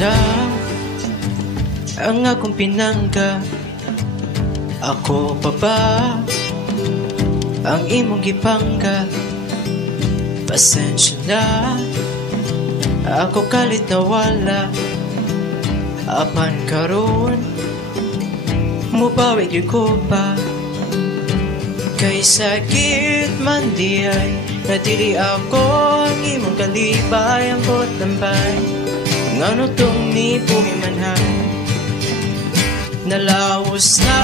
na ang akong pinangga. Ako pa ba ang imong gipangga? Pasensya na, ako kalit na wala. Apan karon mubawi gyud ko pa. Kay sakit man di ay na dili ako ang imong kalibay. Ang botambay ngano tong ni puhimanhay. Nalaos na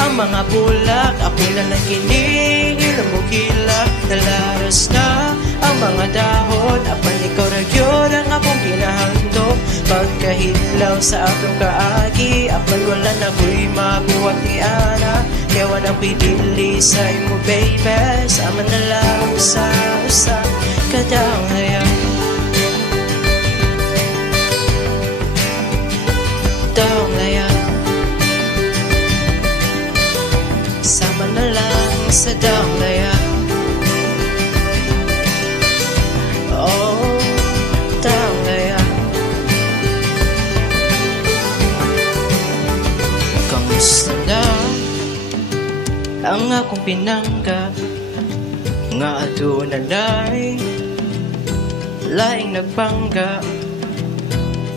ang mga bulak, ako'y na nagkinihilam mo kilak. Nalaras na ang mga dahon, apan ikaw ra gyud ang akong ginahandog. Pagkahitlaw sa atong kaagi, apan wala na ko'y mabuhat ni ana. Kaya wala ko'y dili sa imo baby, sama na lang sa usa kadaong hayag. Daong hayag sama na lang sa daong layag. Oh, daong layag. Kamusta na ang akong pinangga? Nga adunay laing nagpangga.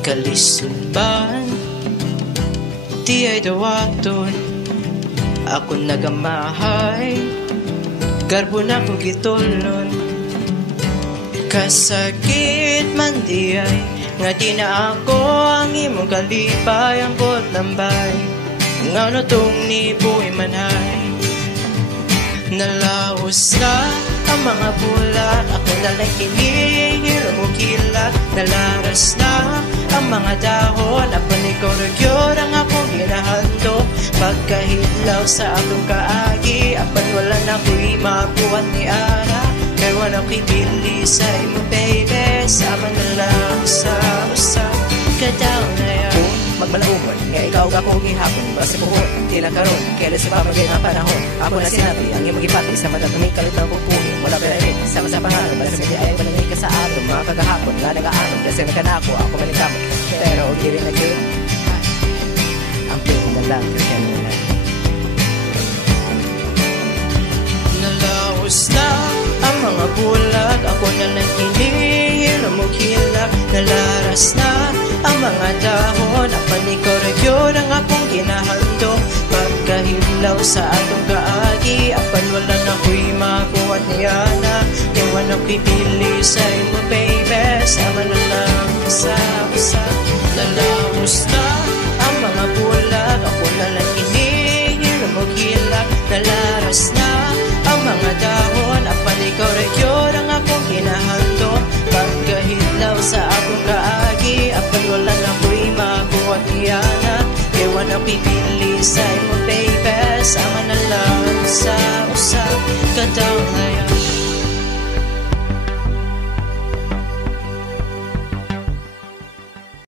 Kalisuban di ay dawaton. Ako nagamahay, garbo na ko gitulon. Kasakit man di ay nga di na ako ang imong kalipay. Ang botambay ngano tong ni puhimanhay. Nalaos na ang mga bulak, ako na lang kinihilo mo kilak. Nalaras na ang mga dahon, apan ikaw ra gyud ang akong ginahandog. Pagkahitlaw sa atong kaagi, apan wala na ko'y mabuhat ni ana. Kay wala ko'y dili sa imo baby, sama na lang sa usa kadaong hayag. Magmalaugon, nga ikaw ako gihapon. Basta puhon, tila karon, kailan sa pamagay ang panahon. Ako na sinabi, ang iyong magipati sa mata tumikalit ng pupunin. Wala pa rin, sama sa pangalan. Basta hindi ayang panangin ka sa atom. Mga kagahapon, nga nag-aanom, kasi nagkanako, ako manikamot. Pero hindi rin nag-iwan. Ang pili na lang, kaya nila. Nalaos na ang mga bulag, ako na lang kinihilo mo kilak. Nalaras na ang mga dahon, apan ikaw ra gyud ang akong ginahandog. Pagkahitlaw sa atong kaagi, apan wala na ko'y mabuhat ni ana. Kaya wala ko'y pili sa imo baby, sama na lang sa usa. Nalaos na ang mga bulag, ako na lang kinihilo mo kilak. Nalaras na ang mga dahon, apan ikaw ra gyud ang akong ginahandog. Pagkahitlaw sa akong kaagi, apan wala na ko'y mabuhat ni ana. Kaya wala ko'y pili sa imo